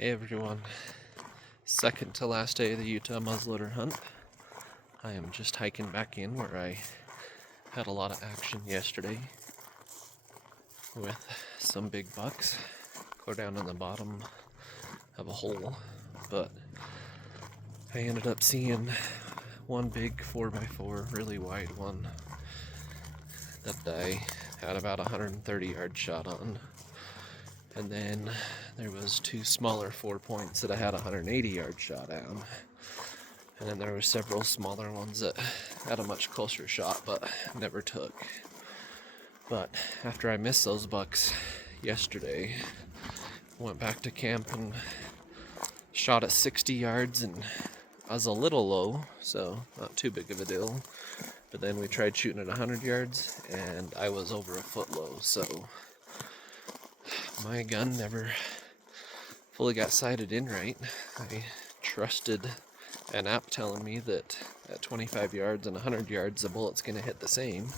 Hey everyone, second to last day of the Utah Muzzleloader hunt. I am just hiking back in where I had a lot of action yesterday with some big bucks. Go down in the bottom of a hole, but I ended up seeing one big 4x4, really wide one that I had about 130 yard shot on. And then there was two smaller 4-points that I had a 180 yard shot at. And then there were several smaller ones that had a much closer shot but never took. But after I missed those bucks yesterday, I went back to camp and shot at 60 yards, and I was a little low, so not too big of a deal. But then we tried shooting at 100 yards and I was over a foot low, so my gun never fully got sighted in right. I trusted an app telling me that at 25 yards and 100 yards the bullet's going to hit the same,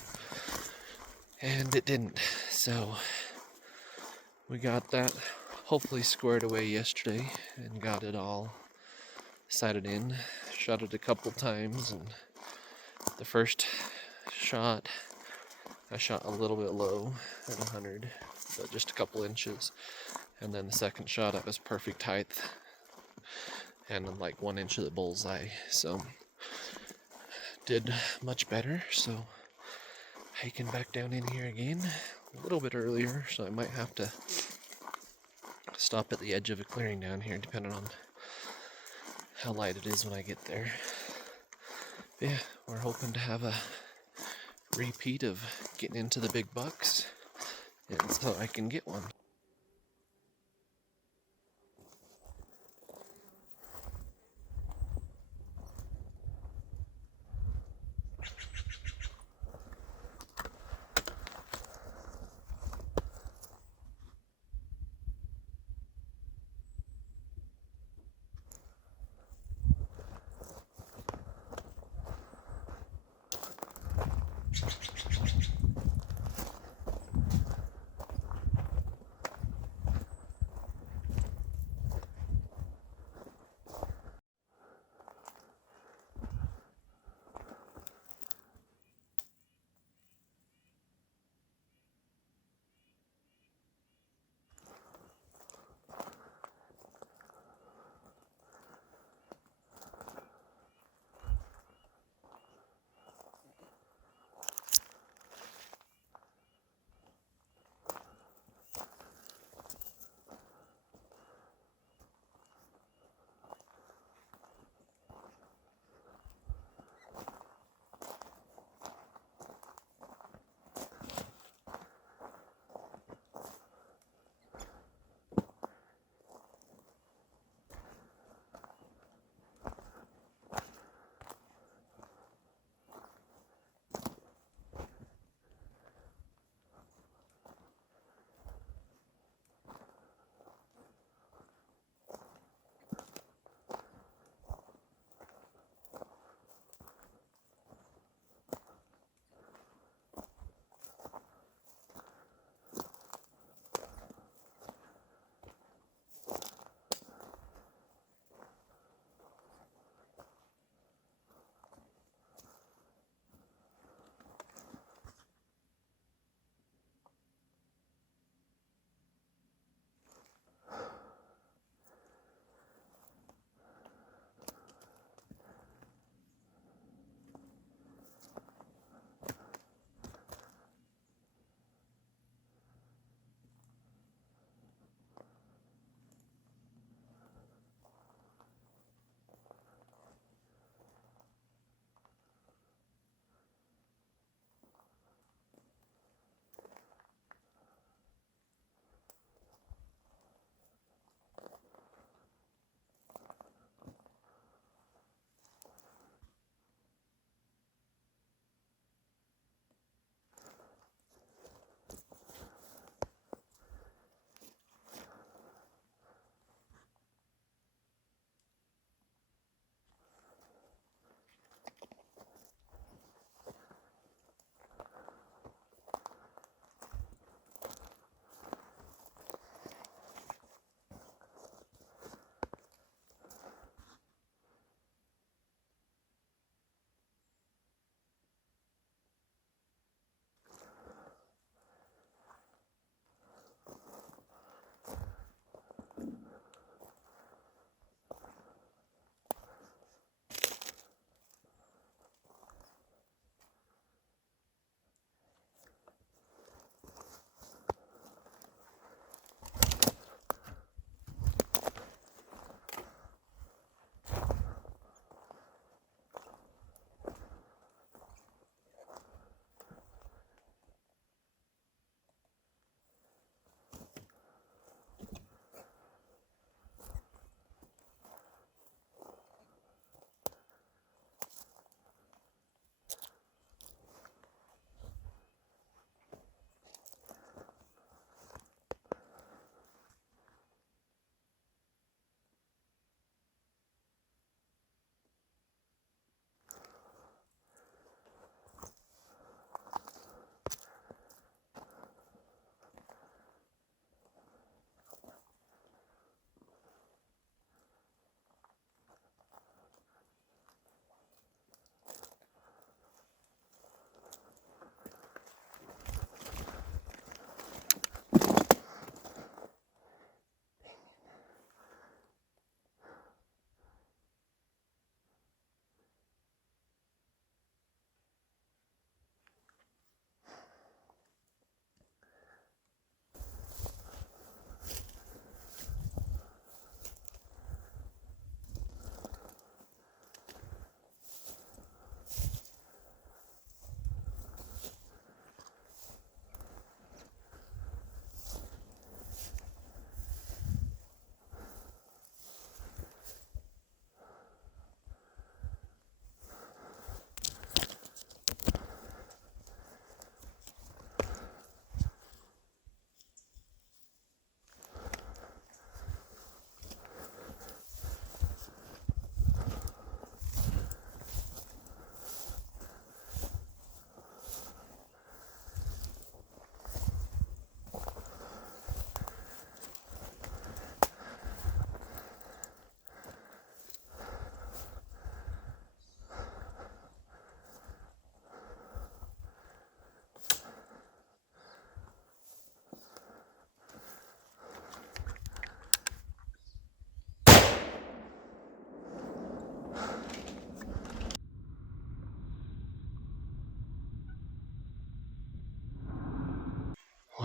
and it didn't. So we got that hopefully squared away yesterday and got it all sighted in. Shot it a couple times, and the first shot I shot a little bit low at 100, but just a couple inches. And then the second shot, I was perfect height and like 1 inch of the bullseye. So did much better. So hiking back down in here again a little bit earlier, so I might have to stop at the edge of a clearing down here depending on how light it is when I get there. But yeah, we're hoping to have a repeat of getting into the big bucks, and so I can get one.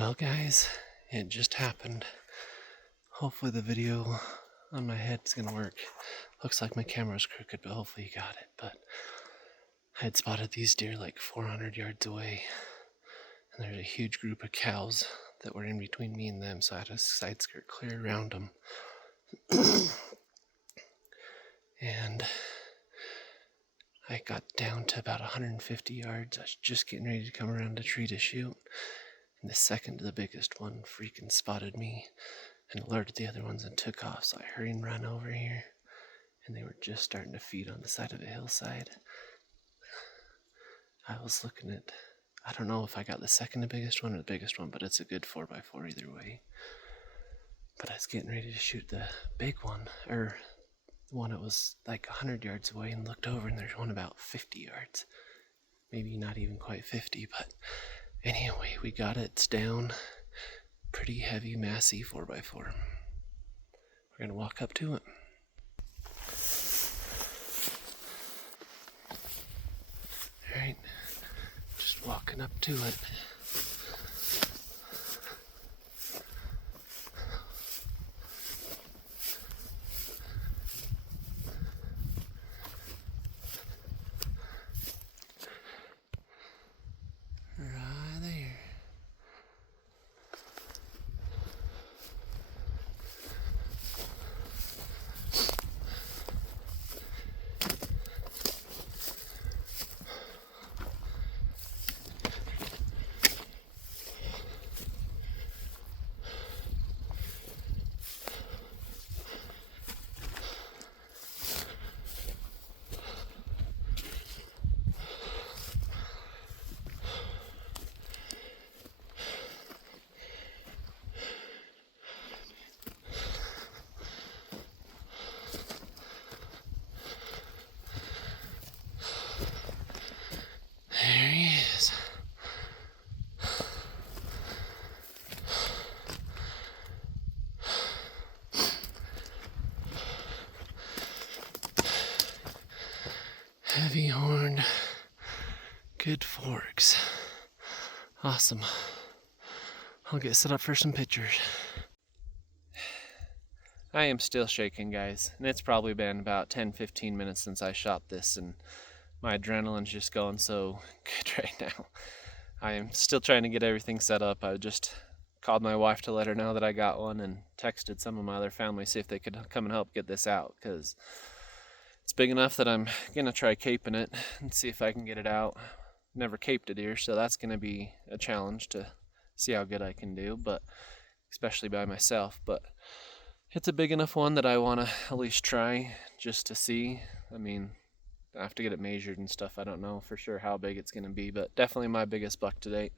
Well guys, it just happened. Hopefully the video on my head is gonna work. Looks like my camera's crooked, but hopefully you got it. But I had spotted these deer like 400 yards away, and there's a huge group of cows that were in between me and them, so I had a side skirt clear around them. And I got down to about 150 yards. I was just getting ready to come around a tree to shoot, and the second to the biggest one freaking spotted me and alerted the other ones and took off. So I hurried and ran over here, and they were just starting to feed on the side of a hillside. I was looking at, I don't know if I got the second to biggest one or the biggest one, but it's a good 4x4 either way. But I was getting ready to shoot the big one, or the one that was like 100 yards away, and looked over and there's one about 50 yards. Maybe not even quite 50, but anyway, we got it. It's down. Pretty heavy, massy 4x4. We're going to walk up to it. Alright, just walking up to it. Right there. There he is. Heavy horned, good forks. Awesome. I'll get set up for some pictures. I am still shaking, guys, and it's probably been about 10-15 minutes since I shot this, and my adrenaline's just going so good right now. I am still trying to get everything set up. I just called my wife to let her know that I got one, and texted some of my other family, see if they could come and help get this out, because it's big enough that I'm gonna try caping it and see if I can get it out. Never caped a deer, so that's gonna be a challenge to see how good I can do, but especially by myself. But it's a big enough one that I want to at least try just to see. I mean, I have to get it measured and stuff. I don't know for sure how big it's going to be, but definitely my biggest buck to date.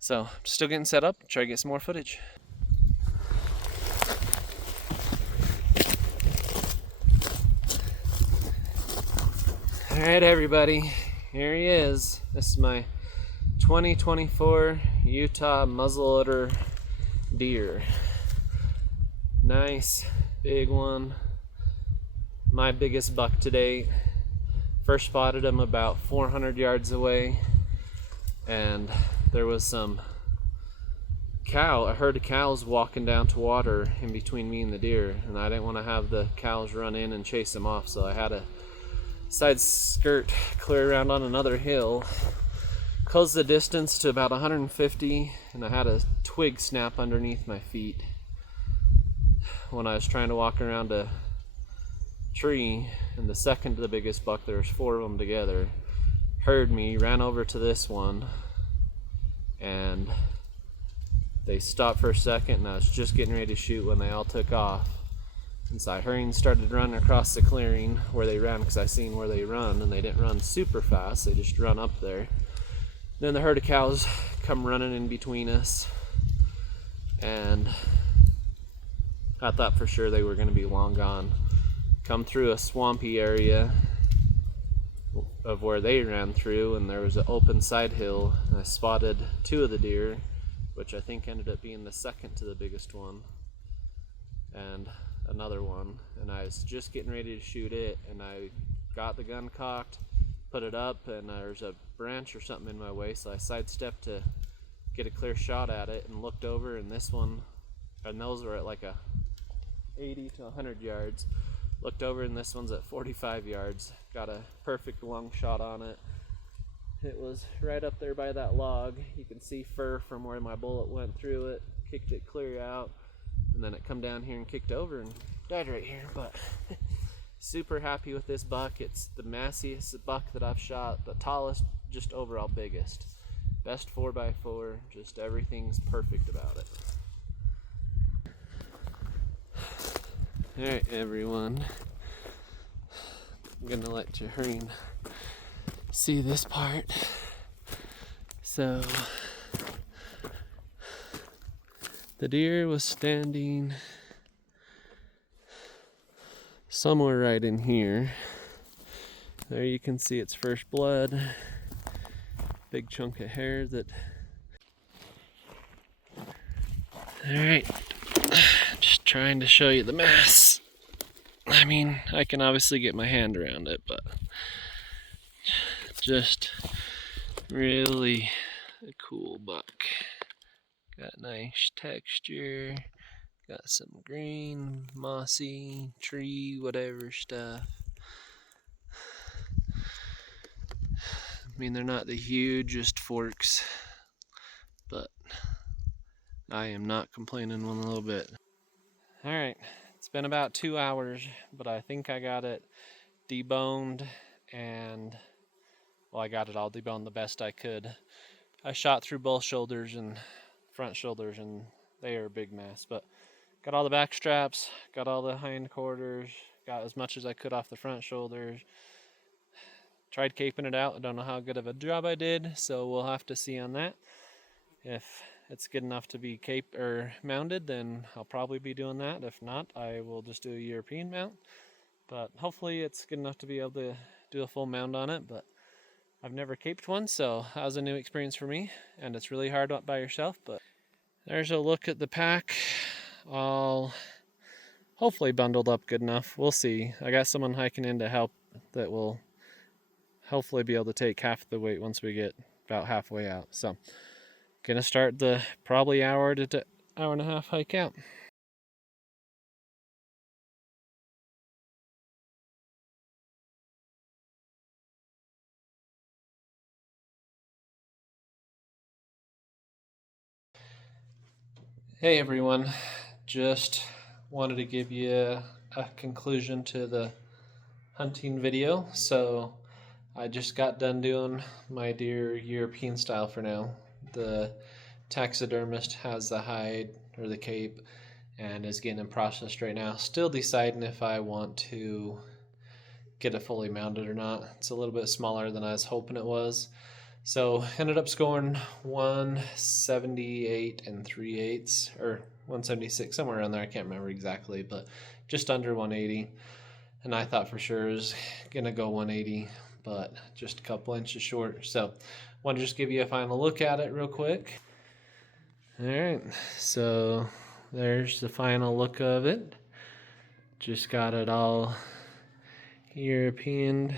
So I'm still getting set up, try to get some more footage. Alright everybody, here he is. This is my 2024 Utah Muzzleloader deer. Nice, big one. My biggest buck to date. First spotted him about 400 yards away, and there was some a herd of cows walking down to water in between me and the deer, and I didn't want to have the cows run in and chase them off, so I had a side skirt clear around on another hill, closed the distance to about 150, and I had a twig snap underneath my feet when I was trying to walk around a tree. And the second to the biggest buck, there was 4 of them together, heard me, ran over to this one, and they stopped for a second, and I was just getting ready to shoot when they all took off. And so I hurried and started running across the clearing where they ran, because I seen where they run, and they didn't run super fast, they just run up there. Then the herd of cows come running in between us, and I thought for sure they were going to be long gone. Come through a swampy area of where they ran through, and there was an open side hill, and I spotted 2 of the deer, which I think ended up being the second to the biggest one, and another one. And I was just getting ready to shoot it, and I got the gun cocked, put it up, and there's a branch or something in my way, so I sidestepped to get a clear shot at it, and looked over, and this one, and those were at like a 80 to 100 yards. Looked over, and this one's at 45 yards. Got a perfect long shot on it. It was right up there by that log. You can see fur from where my bullet went through it, kicked it clear out, and then it come down here and kicked over and died right here. But super happy with this buck. It's the massiest buck that I've shot, the tallest, just overall biggest. Best 4x4, just everything's perfect about it. Alright everyone, I'm gonna let you hurry and see this part. So the deer was standing somewhere right in here. There you can see its first blood. Big chunk of hair that... Alright, just trying to show you the mass. I mean, I can obviously get my hand around it, but just really a cool buck. Got nice texture, got some green, mossy, tree, whatever stuff. I mean, they're not the hugest forks, but I am not complaining one little bit. Alright, it's been about 2 hours, but I think I got it deboned, and well, I got it all deboned the best I could. I shot through both shoulders and front shoulders, and they are a big mess, but got all the back straps, got all the hind quarters, got as much as I could off the front shoulders. Tried caping it out. I don't know how good of a job I did, so we'll have to see on that. If it's good enough to be caped or mounted, then I'll probably be doing that. If not, I will just do a European mount. But hopefully it's good enough to be able to do a full mount on it. But I've never caped one, so that was a new experience for me, and it's really hard by yourself. But there's a look at the pack, all hopefully bundled up good enough. We'll see. I got someone hiking in to help that will hopefully be able to take half the weight once we get about halfway out. So gonna start the probably hour to hour and a half hike out. Hey everyone, just wanted to give you a conclusion to the hunting video. So I just got done doing my deer European style for now. The taxidermist has the hide or the cape and is getting it processed right now. Still deciding if I want to get it fully mounted or not. It's a little bit smaller than I was hoping it was. So ended up scoring 178 3/8 or 176, somewhere around there. I can't remember exactly, but just under 180. And I thought for sure it was gonna go 180, but just a couple inches short. So want to just give you a final look at it real quick. All right, so there's the final look of it. Just got it all European.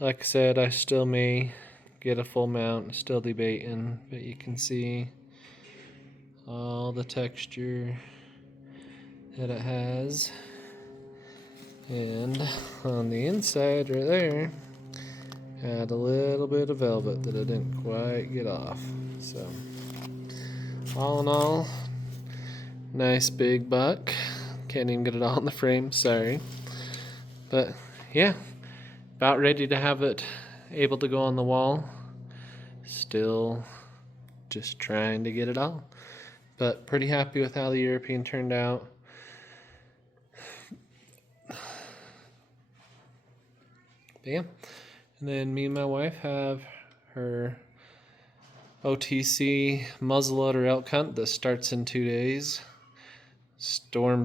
Like I said, I still may get a full mount, still debating, but you can see all the texture that it has. And on the inside right there, had a little bit of velvet that I didn't quite get off. So all in all, nice big buck. Can't even get it all in the frame, sorry. But yeah, about ready to have it able to go on the wall. Still just trying to get it all. But pretty happy with how the European turned out. But yeah, and then me and my wife have her OTC muzzleloader elk hunt that starts in 2 days.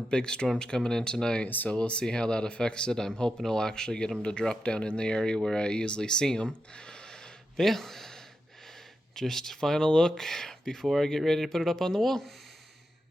Big storm's coming in tonight, so we'll see how that affects it. I'm hoping it'll actually get them to drop down in the area where I easily see them. But yeah, just final look before I get ready to put it up on the wall.